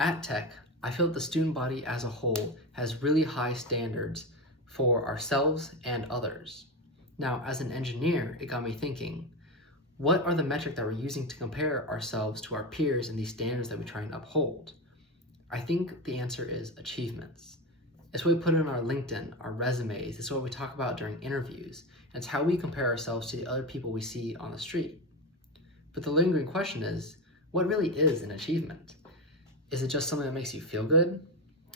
At Tech, I feel that the student body as a whole has really high standards for ourselves and others. Now, as an engineer, it got me thinking, what are the metrics that we're using to compare ourselves to our peers and these standards that we try and uphold? I think the answer is achievements. It's what we put in our LinkedIn, our resumes, it's what we talk about during interviews, and it's how we compare ourselves to the other people we see on the street. But the lingering question is, what really is an achievement? Is it just something that makes you feel good?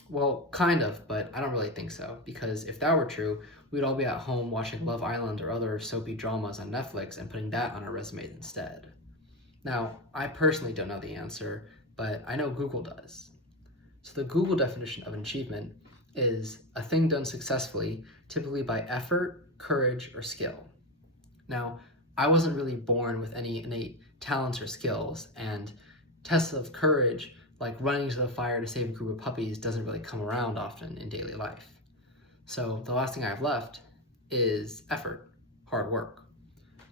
Well, kind of, but I don't really think so, because if that were true, we'd all be at home watching Love Island or other soapy dramas on Netflix and putting that on our resumes instead. Now, I personally don't know the answer, but I know Google does. So the Google definition of an achievement is a thing done successfully, typically by effort, courage, or skill. Now, I wasn't really born with any innate talents or skills, and tests of courage, like running to the fire to save a group of puppies, doesn't really come around often in daily life. So the last thing I have left is effort, hard work.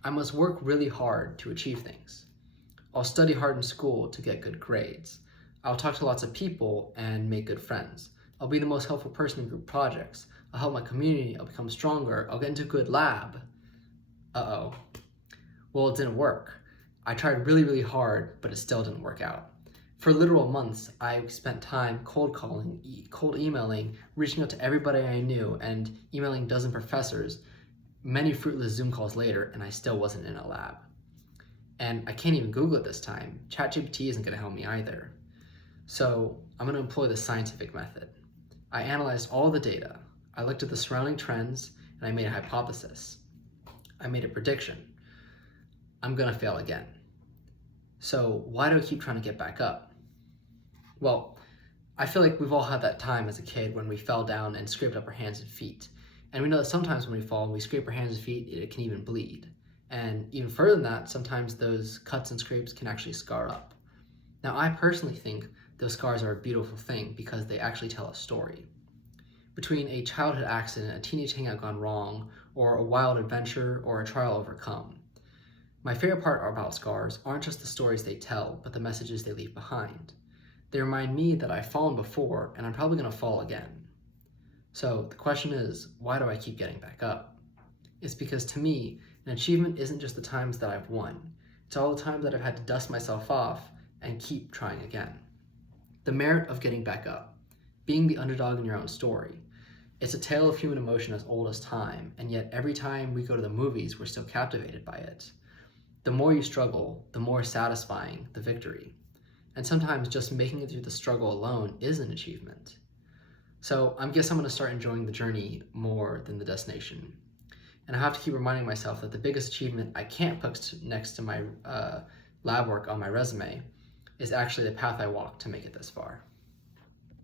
I must work really hard to achieve things. I'll study hard in school to get good grades. I'll talk to lots of people and make good friends. I'll be the most helpful person in group projects. I'll help my community, I'll become stronger, I'll get into a good lab. Uh-oh. Well, it didn't work. I tried really, really hard, but it still didn't work out. For literal months, I spent time cold calling, cold emailing, reaching out to everybody I knew, and emailing dozen professors, many fruitless Zoom calls later, and I still wasn't in a lab. And I can't even Google it this time. ChatGPT isn't going to help me either. So I'm going to employ the scientific method. I analyzed all the data. I looked at the surrounding trends, and I made a hypothesis. I made a prediction. I'm going to fail again. So why do I keep trying to get back up? Well, I feel like we've all had that time as a kid when we fell down and scraped up our hands and feet. And we know that sometimes when we fall and we scrape our hands and feet, it can even bleed. And even further than that, sometimes those cuts and scrapes can actually scar up. Now, I personally think those scars are a beautiful thing because they actually tell a story. Between a childhood accident, a teenage hangout gone wrong, or a wild adventure, or a trial overcome. My favorite part about scars aren't just the stories they tell, but the messages they leave behind. They remind me that I've fallen before, and I'm probably going to fall again. So the question is, why do I keep getting back up? It's because to me, an achievement isn't just the times that I've won. It's all the times that I've had to dust myself off and keep trying again. The merit of getting back up, being the underdog in your own story. It's a tale of human emotion as old as time, and yet every time we go to the movies, we're still captivated by it. The more you struggle, the more satisfying the victory. And sometimes just making it through the struggle alone is an achievement. So I guess I'm going to start enjoying the journey more than the destination. And I have to keep reminding myself that the biggest achievement I can't put next to my lab work on my resume is actually the path I walked to make it this far.